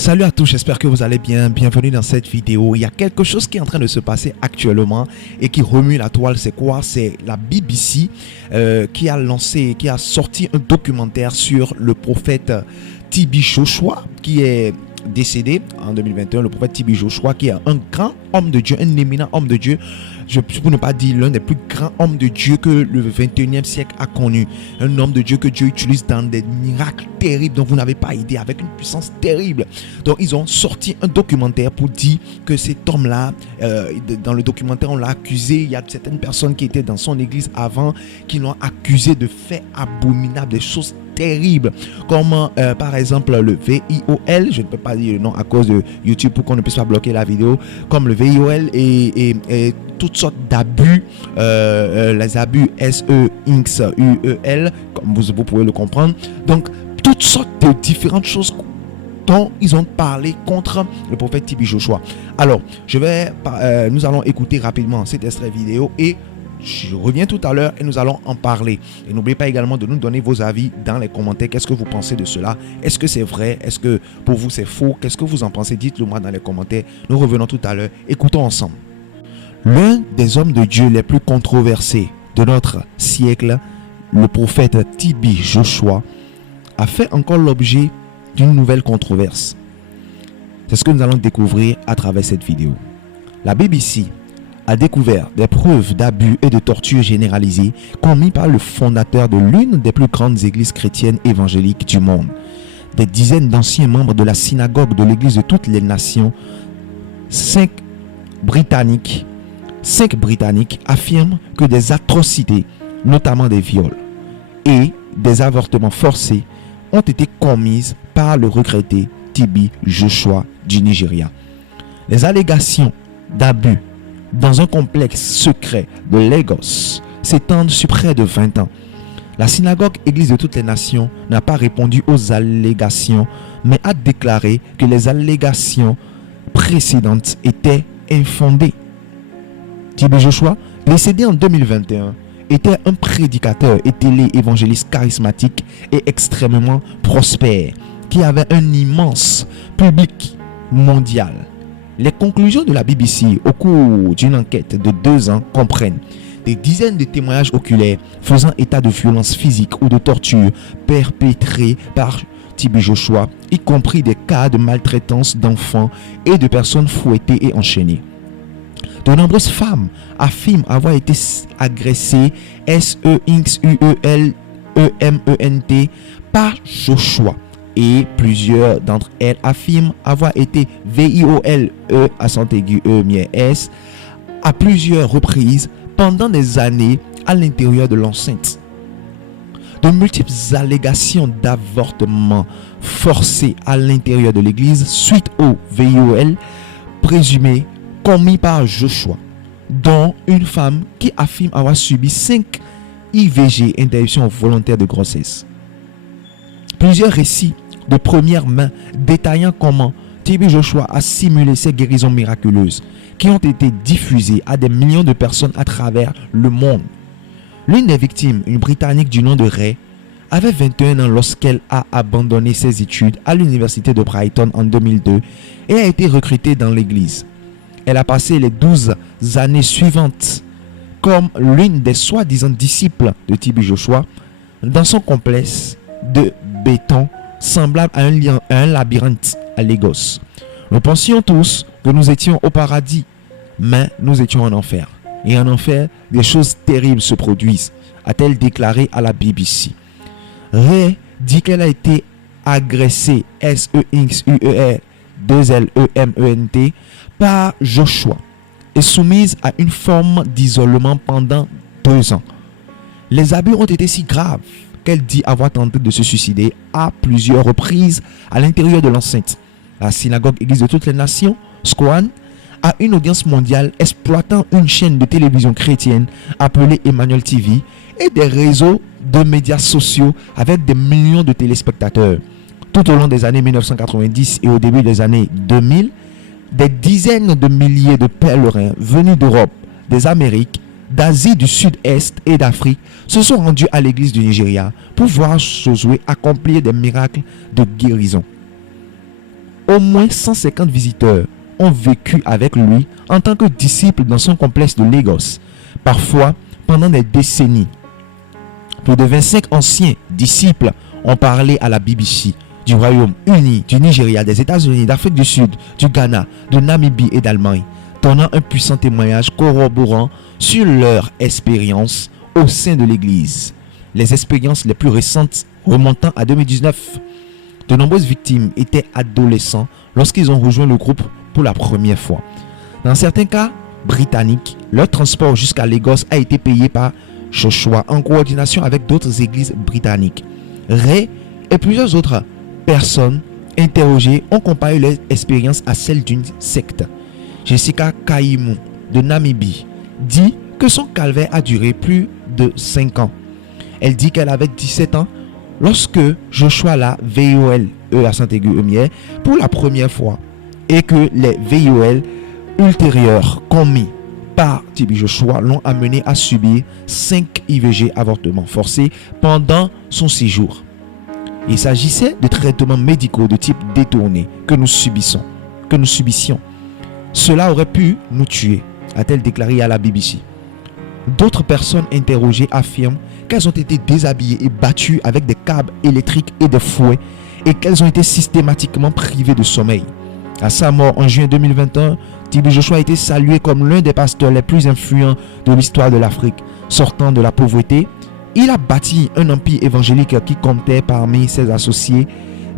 Salut à tous, j'espère que vous allez bien. Bienvenue dans cette vidéo. Il y a quelque chose qui est en train de se passer actuellement et qui remue la toile. C'est quoi? C'est la BBC qui a sorti un documentaire sur le prophète TB Joshua qui est décédé en 2021. Le prophète TB Joshua qui est un grand homme de Dieu, un éminent homme de Dieu. Pour ne pas dire l'un des plus grands hommes de Dieu que le 21e siècle a connu. Un homme de Dieu que Dieu utilise dans des miracles terribles dont vous n'avez pas idée, avec une puissance terrible. Donc ils ont sorti un documentaire pour dire que cet homme-là, dans le documentaire on l'a accusé. Il y a certaines personnes qui étaient dans son église avant qui l'ont accusé de faits abominables, des choses terribles, comme par exemple le VIOL, je ne peux pas dire le nom à cause de YouTube pour qu'on ne puisse pas bloquer la vidéo, comme le VIOL et toutes sortes d'abus, les abus SEXUEL, comme vous pouvez le comprendre. Donc toutes sortes de différentes choses dont ils ont parlé contre le prophète TB Joshua. Alors nous allons écouter rapidement cet extrait vidéo et je reviens tout à l'heure et nous allons en parler. Et n'oubliez pas également de nous donner vos avis dans les commentaires. Qu'est-ce que vous pensez de cela? Est-ce que c'est vrai? Est-ce que pour vous c'est faux? Qu'est-ce que vous en pensez? Dites-le moi dans les commentaires. Nous revenons tout à l'heure. Écoutons ensemble. L'un des hommes de Dieu les plus controversés de notre siècle, le prophète TB Joshua, a fait encore l'objet d'une nouvelle controverse. C'est ce que nous allons découvrir à travers cette vidéo. La BBC a découvert des preuves d'abus et de torture généralisées commis par le fondateur de l'une des plus grandes églises chrétiennes évangéliques du monde. Des dizaines d'anciens membres de la synagogue de l'église de toutes les nations, 5 Britanniques affirment que des atrocités, notamment des viols et des avortements forcés, ont été commises par le regretté TB Joshua du Nigeria. Les allégations d'abus dans un complexe secret de Lagos s'étendent sur près de 20 ans. La synagogue Église de toutes les nations n'a pas répondu aux allégations, mais a déclaré que les allégations précédentes étaient infondées. TB Joshua, décédé en 2021, était un prédicateur et télé-évangéliste charismatique et extrêmement prospère, qui avait un immense public mondial. Les conclusions de la BBC au cours d'une enquête de 2 ans comprennent des dizaines de témoignages oculaires faisant état de violences physiques ou de tortures perpétrées par TB Joshua, y compris des cas de maltraitance d'enfants et de personnes fouettées et enchaînées. De nombreuses femmes affirment avoir été agressées SEXUELEMENT par Joshua. Et plusieurs d'entre elles affirment avoir été VIOLE à plusieurs reprises pendant des années à l'intérieur de l'enceinte. De multiples allégations d'avortement forcé à l'intérieur de l'église suite au VIOL présumé commis par Joshua, dont une femme qui affirme avoir subi 5 IVG, interruption volontaire de grossesse. Plusieurs récits de première main détaillant comment TB Joshua a simulé ces guérisons miraculeuses qui ont été diffusées à des millions de personnes à travers le monde. L'une des victimes, une Britannique du nom de Ray, avait 21 ans lorsqu'elle a abandonné ses études à l'université de Brighton en 2002 et a été recrutée dans l'église. Elle a passé les 12 années suivantes comme l'une des soi-disant disciples de TB Joshua dans son complexe de béton semblable à un labyrinthe à Lagos. Nous pensions tous que nous étions au paradis, mais nous étions en enfer. Et en enfer, des choses terribles se produisent, a-t-elle déclaré à la BBC. Ray dit qu'elle a été agressée SEXUELEMENT par Joshua et soumise à une forme d'isolement pendant 2 ans. Les abus ont été si graves qu'elle dit avoir tenté de se suicider à plusieurs reprises à l'intérieur de l'enceinte. La synagogue Église de toutes les nations, SCOAN, a une audience mondiale exploitant une chaîne de télévision chrétienne appelée Emmanuel TV et des réseaux de médias sociaux avec des millions de téléspectateurs. Tout au long des années 1990 et au début des années 2000, des dizaines de milliers de pèlerins venus d'Europe, des Amériques, d'Asie du Sud-Est et d'Afrique se sont rendus à l'église du Nigeria pour voir Josué accomplir des miracles de guérison. Au moins 150 visiteurs ont vécu avec lui en tant que disciples dans son complexe de Lagos, parfois pendant des décennies. Plus de 25 anciens disciples ont parlé à la BBC du Royaume-Uni, du Nigeria, des États-Unis, d'Afrique du Sud, du Ghana, de Namibie et d'Allemagne, donnant un puissant témoignage corroborant sur leur expérience au sein de l'Église. Les expériences les plus récentes remontant à 2019. De nombreuses victimes étaient adolescents lorsqu'ils ont rejoint le groupe pour la première fois. Dans certains cas britanniques, leur transport jusqu'à Lagos a été payé par Joshua en coordination avec d'autres églises britanniques. Ray et plusieurs autres personnes interrogées ont comparé leur expérience à celle d'une secte. Jessica Kaimu de Namibie dit que son calvaire a duré plus de 5 ans. Elle dit qu'elle avait 17 ans lorsque Joshua la VOL, accent aigu pour la première fois, et que les VOL ultérieurs commis par TB Joshua l'ont amené à subir 5 IVG avortements forcés pendant son séjour. Il s'agissait de traitements médicaux de type détourné que nous subissions. Cela aurait pu nous tuer, a-t-elle déclaré à la BBC. D'autres personnes interrogées affirment qu'elles ont été déshabillées et battues avec des câbles électriques et des fouets et qu'elles ont été systématiquement privées de sommeil. À sa mort en juin 2021, TB Joshua a été salué comme l'un des pasteurs les plus influents de l'histoire de l'Afrique. Sortant de la pauvreté, il a bâti un empire évangélique qui comptait parmi ses associés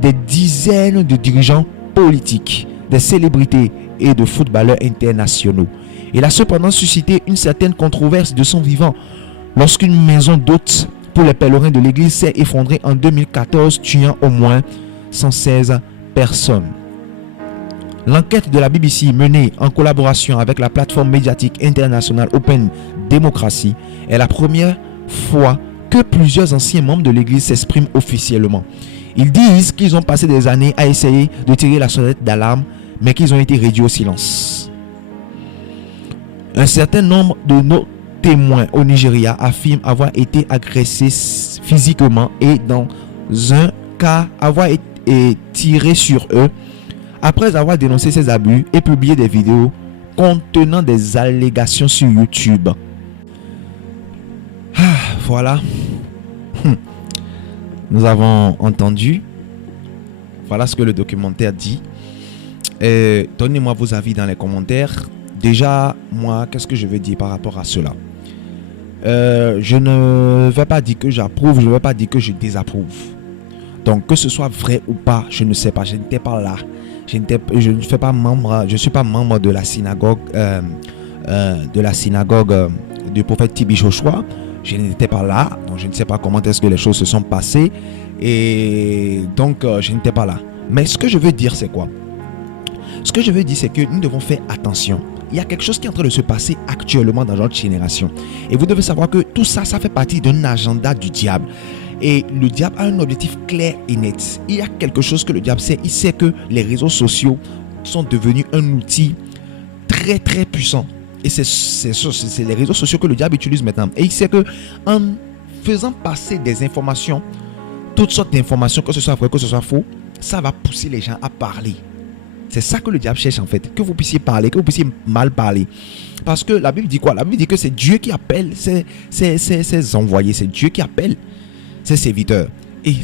des dizaines de dirigeants politiques, des célébrités et de footballeurs internationaux. Il a cependant suscité une certaine controverse de son vivant lorsqu'une maison d'hôtes pour les pèlerins de l'église s'est effondrée en 2014, tuant au moins 116 personnes. L'enquête de la BBC menée en collaboration avec la plateforme médiatique internationale Open Democracy est la première fois que plusieurs anciens membres de l'église s'expriment officiellement. Ils disent qu'ils ont passé des années à essayer de tirer la sonnette d'alarme, mais qu'ils ont été réduits au silence. Un certain nombre de nos témoins au Nigeria affirment avoir été agressés physiquement et dans un cas avoir été tiré sur eux après avoir dénoncé ces abus et publié des vidéos contenant des allégations sur YouTube. Voilà. Nous avons entendu. Voilà ce que le documentaire dit. Donnez-moi vos avis dans les commentaires. Déjà, moi, qu'est-ce que je veux dire par rapport à cela? Je ne vais pas dire que j'approuve, je ne vais pas dire que je désapprouve. Donc, que ce soit vrai ou pas, je ne sais pas. Je n'étais pas là. Je ne suis pas membre de la synagogue du prophète TB Joshua. Je n'étais pas là, donc je ne sais pas comment est-ce que les choses se sont passées. Et donc, je n'étais pas là. Mais ce que je veux dire, c'est quoi? Ce que je veux dire, c'est que nous devons faire attention. Il y a quelque chose qui est en train de se passer actuellement dans notre génération. Et vous devez savoir que tout ça, ça fait partie d'un agenda du diable. Et le diable a un objectif clair et net. Il y a quelque chose que le diable sait. Il sait que les réseaux sociaux sont devenus un outil très très puissant. Et c'est les réseaux sociaux que le diable utilise maintenant. Et il sait que en faisant passer des informations, toutes sortes d'informations, que ce soit vrai, que ce soit faux, ça va pousser les gens à parler. C'est ça que le diable cherche en fait. Que vous puissiez parler, que vous puissiez mal parler. Parce que la Bible dit quoi? La Bible dit que c'est Dieu qui appelle ses envoyés. C'est Dieu qui appelle ses serviteurs. Et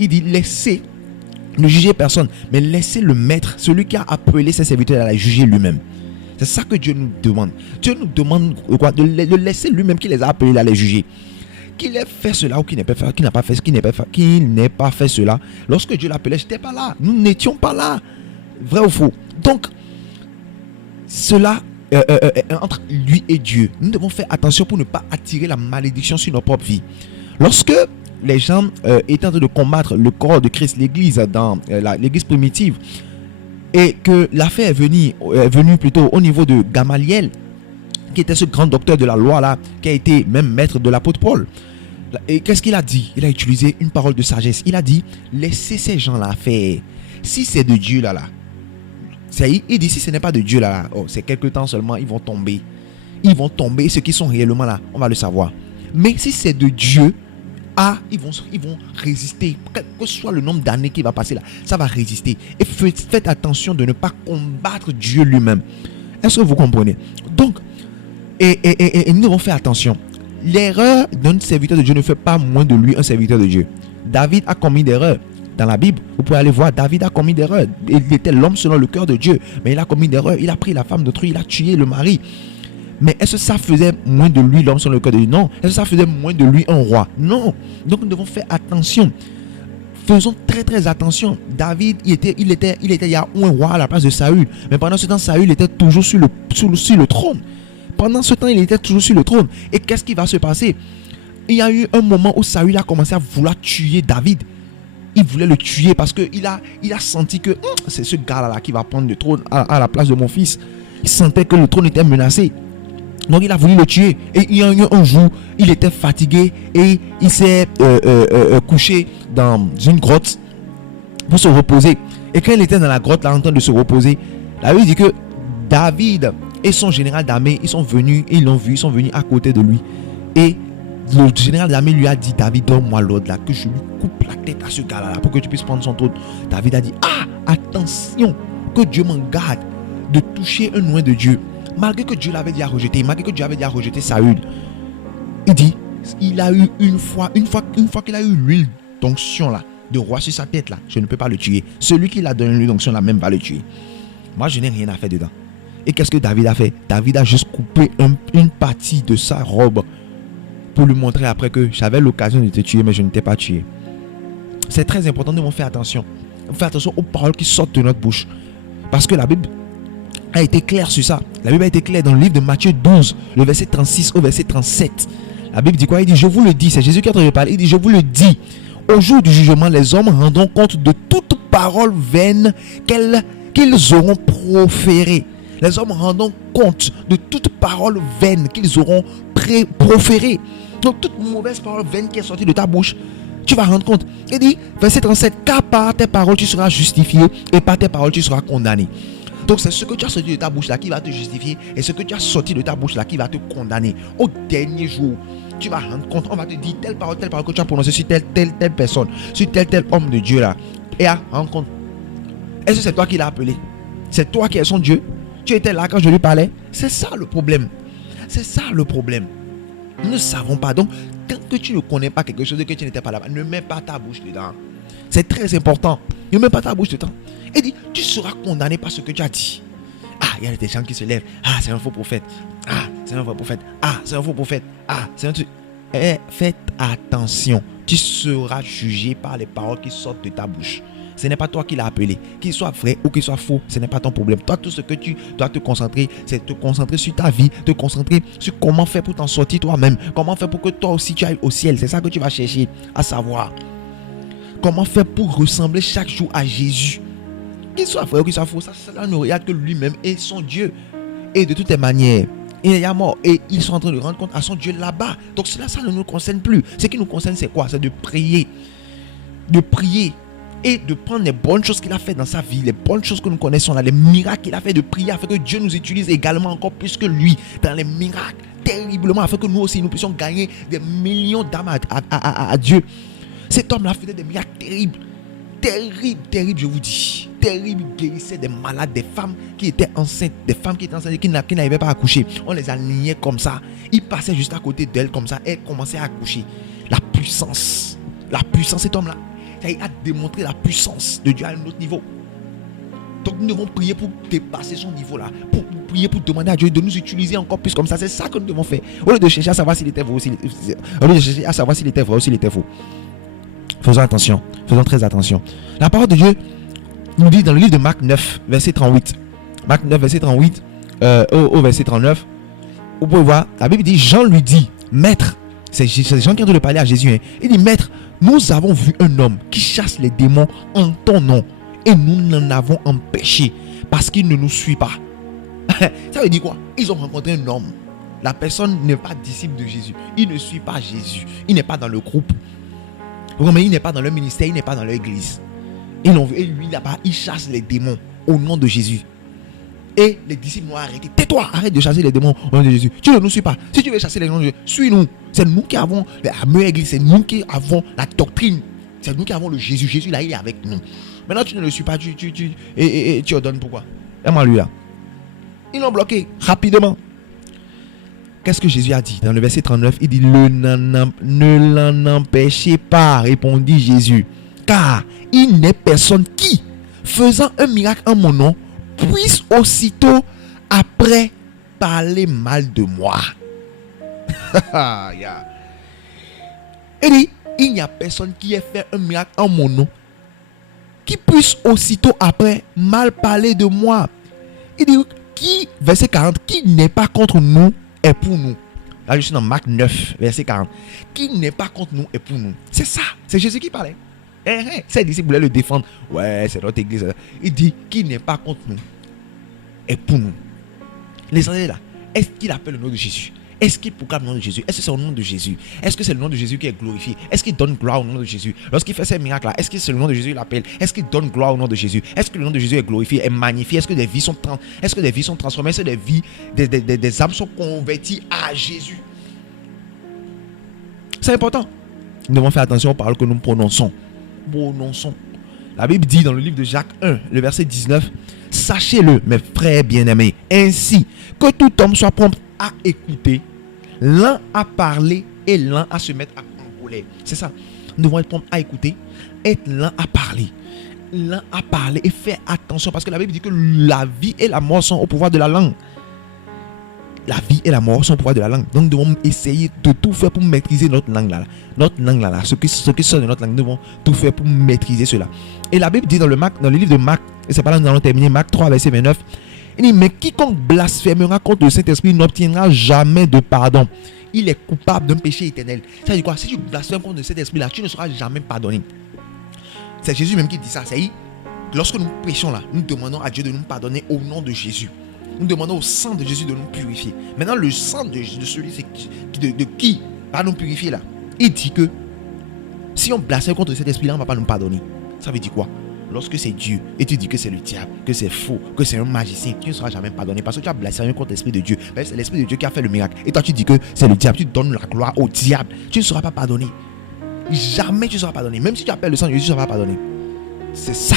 il dit laissez, ne jugez personne, mais laissez le maître, celui qui a appelé ses serviteurs à la juger lui-même. C'est ça que Dieu nous demande. Dieu nous demande quoi? De laisser lui-même qui les a appelés à les juger. Qu'il ait fait cela ou qu'il n'ait pas fait, qu'il n'ait pas fait cela. Lorsque Dieu l'appelait, je n'étais pas là. Nous n'étions pas là. Vrai ou faux? Donc, cela entre lui et Dieu. Nous devons faire attention pour ne pas attirer la malédiction sur notre propre vie. Lorsque les gens étaient en train de combattre le corps de Christ, l'église dans l'église primitive, et que l'affaire est venue plutôt au niveau de Gamaliel, qui était ce grand docteur de la loi là, qui a été même maître de l'apôtre Paul. Et qu'est-ce qu'il a dit? Il a utilisé une parole de sagesse. Il a dit, laissez ces gens là faire. Si c'est de Dieu là, il dit, si ce n'est pas de Dieu là, oh, c'est quelque temps seulement, ils vont tomber. Ceux qui sont réellement là, on va le savoir. Mais si c'est de Dieu, ils vont résister. Quel que soit le nombre d'années qui va passer là, ça va résister. Et faites attention de ne pas combattre Dieu lui-même. Est-ce que vous comprenez? Donc, et nous devons faire attention. L'erreur d'un serviteur de Dieu ne fait pas moins de lui un serviteur de Dieu. David a commis d'erreurs. Dans la Bible, vous pouvez aller voir, David a commis d'erreurs. Il était l'homme selon le cœur de Dieu, mais il a commis d'erreurs. Il a pris la femme d'autrui, il a tué le mari. Mais est-ce que ça faisait moins de lui l'homme selon le cœur de Dieu? Non. Est-ce que ça faisait moins de lui un roi? Non. Donc nous devons faire attention. Faisons très très attention. David, il y a un roi à la place de Saül. Mais pendant ce temps, Saül était toujours sur le trône. Pendant ce temps, il était toujours sur le trône. Et qu'est-ce qui va se passer? Il y a eu un moment où Saül a commencé à vouloir tuer David. Il voulait le tuer parce qu'il a senti que c'est ce gars-là qui va prendre le trône à la place de mon fils. Il sentait que le trône était menacé. Donc il a voulu le tuer. Et il y a eu un jour, il était fatigué et il s'est couché dans une grotte pour se reposer. Et quand il était dans la grotte là en train de se reposer, la Bible dit que David et son général d'armée, ils sont venus et ils l'ont vu, ils sont venus à côté de lui. Et le général d'armée lui a dit: David, donne-moi l'ordre là, que je lui coupe la tête à ce gars-là pour que tu puisses prendre son trône. David a dit: attention, que Dieu m'en garde de toucher un oint de Dieu. Malgré que Dieu l'avait dit à rejeter, malgré que Dieu avait dit à rejeter Saül, il dit, il a eu une fois qu'il a eu l'huile d'onction là, de roi sur sa tête là, je ne peux pas le tuer. Celui qui l'a donné l'huile d'onction là même va le tuer. Moi je n'ai rien à faire dedans. Et qu'est-ce que David a fait? David a juste coupé une partie de sa robe pour lui montrer après que j'avais l'occasion de te tuer, mais je ne t'ai pas tué. C'est très important de faire attention. Faire attention aux paroles qui sortent de notre bouche. Parce que la Bible a été claire sur ça. La Bible a été claire dans le livre de Matthieu 12, le verset 36 au verset 37. La Bible dit quoi? Il dit: je vous le dis, c'est Jésus qui est en train de parler. Il dit: je vous le dis, au jour du jugement, les hommes rendront compte de toute parole vaine qu'ils auront proférée. Les hommes rendront compte de toute parole vaine qu'ils auront proférée. Donc toute mauvaise parole vaine qui est sortie de ta bouche, tu vas rendre compte. Il dit, verset 37, car par tes paroles tu seras justifié et par tes paroles tu seras condamné. Donc c'est ce que tu as sorti de ta bouche là qui va te justifier et ce que tu as sorti de ta bouche là qui va te condamner. Au dernier jour, tu vas rendre compte, on va te dire telle parole que tu as prononcée sur telle personne, sur tel homme de Dieu là. Et à rendre compte, est-ce que c'est toi qui l'as appelé? C'est toi qui es son Dieu? Tu étais là quand je lui parlais? C'est ça le problème. C'est ça le problème. Nous ne savons pas. Donc, quand que tu ne connais pas quelque chose et que tu n'étais pas là-bas, ne mets pas ta bouche dedans. C'est très important. Ne mets pas ta bouche dedans. Et dis, tu seras condamné par ce que tu as dit. Il y a des gens qui se lèvent. C'est un faux prophète. C'est un vrai prophète. C'est un faux prophète. C'est un truc. Faites attention. Tu seras jugé par les paroles qui sortent de ta bouche. Ce n'est pas toi qui l'as appelé. Qu'il soit vrai ou qu'il soit faux, ce n'est pas ton problème. Toi, tout ce que tu dois te concentrer, c'est te concentrer sur ta vie, te concentrer sur comment faire pour t'en sortir toi-même. Comment faire pour que toi aussi tu ailles au ciel. C'est ça que tu vas chercher à savoir. Comment faire pour ressembler chaque jour à Jésus. Qu'il soit vrai ou qu'il soit faux, ça ne regarde que lui-même et son Dieu. Et de toutes les manières, il est mort et ils sont en train de rendre compte à son Dieu là-bas. Donc cela, ça ne nous concerne plus. Ce qui nous concerne, c'est quoi? C'est de prier. De prier. Et de prendre les bonnes choses qu'il a fait dans sa vie, les bonnes choses que nous connaissons là, les miracles qu'il a fait, de prier afin que Dieu nous utilise également encore plus que lui dans les miracles, terriblement, afin que nous aussi nous puissions gagner des millions d'âmes à Dieu. Cet homme là faisait des miracles terribles, je vous dis, terrible. Il guérissait des malades, des femmes qui étaient enceintes, qui n'arrivaient pas à accoucher. On les alignait comme ça, il passait juste à côté d'elle comme ça, elle commençait à accoucher. La puissance, cet homme là, il a démontré la puissance de Dieu à un autre niveau. Donc nous devons prier pour dépasser son niveau là, pour prier, pour demander à Dieu de nous utiliser encore plus comme ça. C'est ça que nous devons faire. Au lieu de chercher à savoir s'il était vrai ou s'il était faux. Faisons attention, faisons très attention. La parole de Dieu nous dit dans le livre de Marc 9, verset 38. Marc 9, verset 38 au verset 39. Vous pouvez voir, la Bible dit, Jean lui dit, Maître, c'est Jean qui est en train de parler à Jésus. Il dit, Maître, nous avons vu un homme qui chasse les démons en ton nom et nous n'en avons empêché parce qu'il ne nous suit pas. Ça veut dire quoi? Ils ont rencontré un homme. La personne n'est pas disciple de Jésus. Il ne suit pas Jésus. Il n'est pas dans le groupe. Mais il n'est pas dans le ministère. Il n'est pas dans l'église. Ils l'ont vu. Et lui là-bas, il chasse les démons au nom de Jésus. Et les disciples l'ont arrêté. Tais-toi, arrête de chasser les démons au nom de Jésus. Tu ne nous suis pas. Si tu veux chasser les démons, suis-nous. C'est nous qui avons la meilleure église. C'est nous qui avons la doctrine. C'est nous qui avons le Jésus. Jésus là, il est avec nous. Maintenant, tu ne le suis pas. Tu ordonnes pourquoi? Aime-moi lui là. Ils l'ont bloqué rapidement. Qu'est-ce que Jésus a dit? Dans le verset 39, il dit ne l'en empêchez pas, répondit Jésus. Car il n'est personne qui, faisant un miracle en mon nom, puisse aussitôt après parler mal de moi. Il dit, il n'y a personne qui ait fait un miracle en mon nom qui puisse aussitôt après mal parler de moi. Il dit, verset 40, qui n'est pas contre nous est pour nous. Là, je suis dans Marc 9, verset 40. Qui n'est pas contre nous est pour nous. C'est ça, c'est Jésus qui parlait. Ses disciples voulaient le défendre. Ouais, c'est notre église. Il dit, qui n'est pas contre nous est pour nous. Les amis là, est-ce qu'il appelle le nom de Jésus? Est-ce qu'il proclame le nom de Jésus? Est-ce que c'est au nom de Jésus? Est-ce que c'est le nom de Jésus qui est glorifié? Est-ce qu'il donne gloire au nom de Jésus? Lorsqu'il fait ces miracles là, est-ce que c'est le nom de Jésus qu'il l'appelle? Est-ce qu'il donne gloire au nom de Jésus? Est-ce que le nom de Jésus est glorifié, est magnifié? Est-ce que des vies sont transformées? Est-ce que des âmes sont converties à Jésus? C'est important. Nous devons faire attention aux paroles que nous prononçons. La Bible dit dans le livre de Jacques 1, le verset 19, sachez-le, mes frères bien-aimés, ainsi que tout homme soit prompt à écouter, l'un à parler et l'un à se mettre à contrôler. C'est ça. Nous devons être prompts à écouter, être l'un à parler. L'un à parler et faire attention parce que la Bible dit que la vie et la mort sont au pouvoir de la langue. La vie et la mort sont au pouvoir de la langue. Donc nous devons essayer de tout faire pour maîtriser notre langue là. Notre langue là. Ce qui sort de notre langue, nous devons tout faire pour maîtriser cela. Et la Bible dit dans le livre de Marc, et c'est pas là que nous allons terminer, Marc 3, verset 29, il dit, mais quiconque blasphémera contre le Saint-Esprit n'obtiendra jamais de pardon. Il est coupable d'un péché éternel. Ça veut dire quoi? Si tu blasphèmes contre le Saint-Esprit là, tu ne seras jamais pardonné. C'est Jésus même qui dit ça. C'est lorsque nous péchons là, nous demandons à Dieu de nous pardonner au nom de Jésus. Nous demandons au sang de Jésus de nous purifier. Maintenant, le sang de celui de qui va nous purifier là? Il dit que si on blasphème contre cet esprit-là, on ne va pas nous pardonner. Ça veut dire quoi? Lorsque c'est Dieu et tu dis que c'est le diable, que c'est faux, que c'est un magicien, tu ne seras jamais pardonné parce que tu as blasphémé contre l'esprit de Dieu. Mais c'est l'esprit de Dieu qui a fait le miracle. Et toi, tu dis que c'est le diable, tu donnes la gloire au diable. Tu ne seras pas pardonné. Jamais tu ne seras pardonné. Même si tu appelles le sang de Jésus, tu ne seras pas pardonné. C'est ça.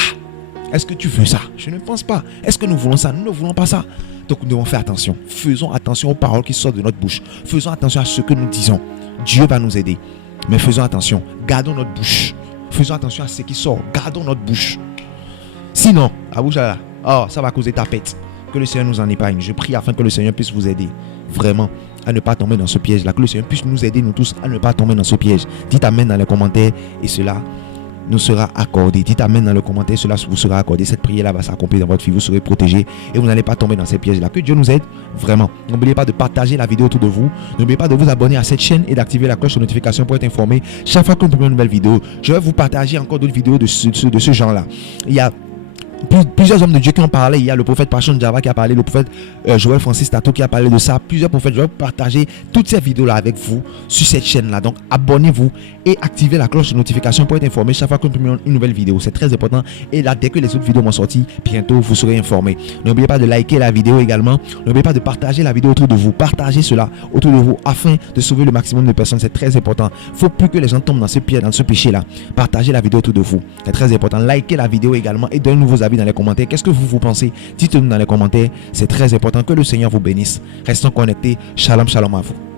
Est-ce que tu veux ça? Je ne pense pas. Est-ce que nous voulons ça? Nous ne voulons pas ça. Donc nous devons faire attention. Faisons attention aux paroles qui sortent de notre bouche. Faisons attention à ce que nous disons. Dieu va nous aider. Mais faisons attention. Gardons notre bouche. Faisons attention à ce qui sort. Gardons notre bouche. Sinon, la bouche là, ça va causer tapette. Que le Seigneur nous en épargne. Je prie afin que le Seigneur puisse vous aider. Vraiment. À ne pas tomber dans ce piège là. Que le Seigneur puisse nous aider, nous tous, à ne pas tomber dans ce piège. Dites amen dans les commentaires. Et cela nous sera accordé. Dites amen dans le commentaire, cela vous sera accordé. Cette prière-là va s'accomplir dans votre vie, vous serez protégé et vous n'allez pas tomber dans ces pièges-là. Que Dieu nous aide vraiment. N'oubliez pas de partager la vidéo autour de vous. N'oubliez pas de vous abonner à cette chaîne et d'activer la cloche de notification pour être informé chaque fois que nous publions une nouvelle vidéo. Je vais vous partager encore d'autres vidéos de ce genre-là. Il y a plusieurs hommes de Dieu qui ont parlé. Il y a le prophète Pachon Java qui a parlé, le prophète Joël Francis Tato qui a parlé de ça. Plusieurs prophètes. Je vais partager toutes ces vidéos là avec vous sur cette chaîne là. Donc abonnez-vous et activez la cloche de notification pour être informé chaque fois que nous publions une nouvelle vidéo. C'est très important. Et là, dès que les autres vidéos m'ont sorti, bientôt vous serez informés. N'oubliez pas de liker la vidéo également. N'oubliez pas de partager la vidéo autour de vous. Partagez cela autour de vous afin de sauver le maximum de personnes. C'est très important. Il ne faut plus que les gens tombent dans ce péché là. Partagez la vidéo autour de vous. C'est très important. Likez la vidéo également et donnez-nous vos avis dans les commentaires. Qu'est-ce que vous pensez? Dites-nous dans les commentaires. C'est très important. Que le Seigneur vous bénisse. Restons connectés. Shalom, shalom à vous.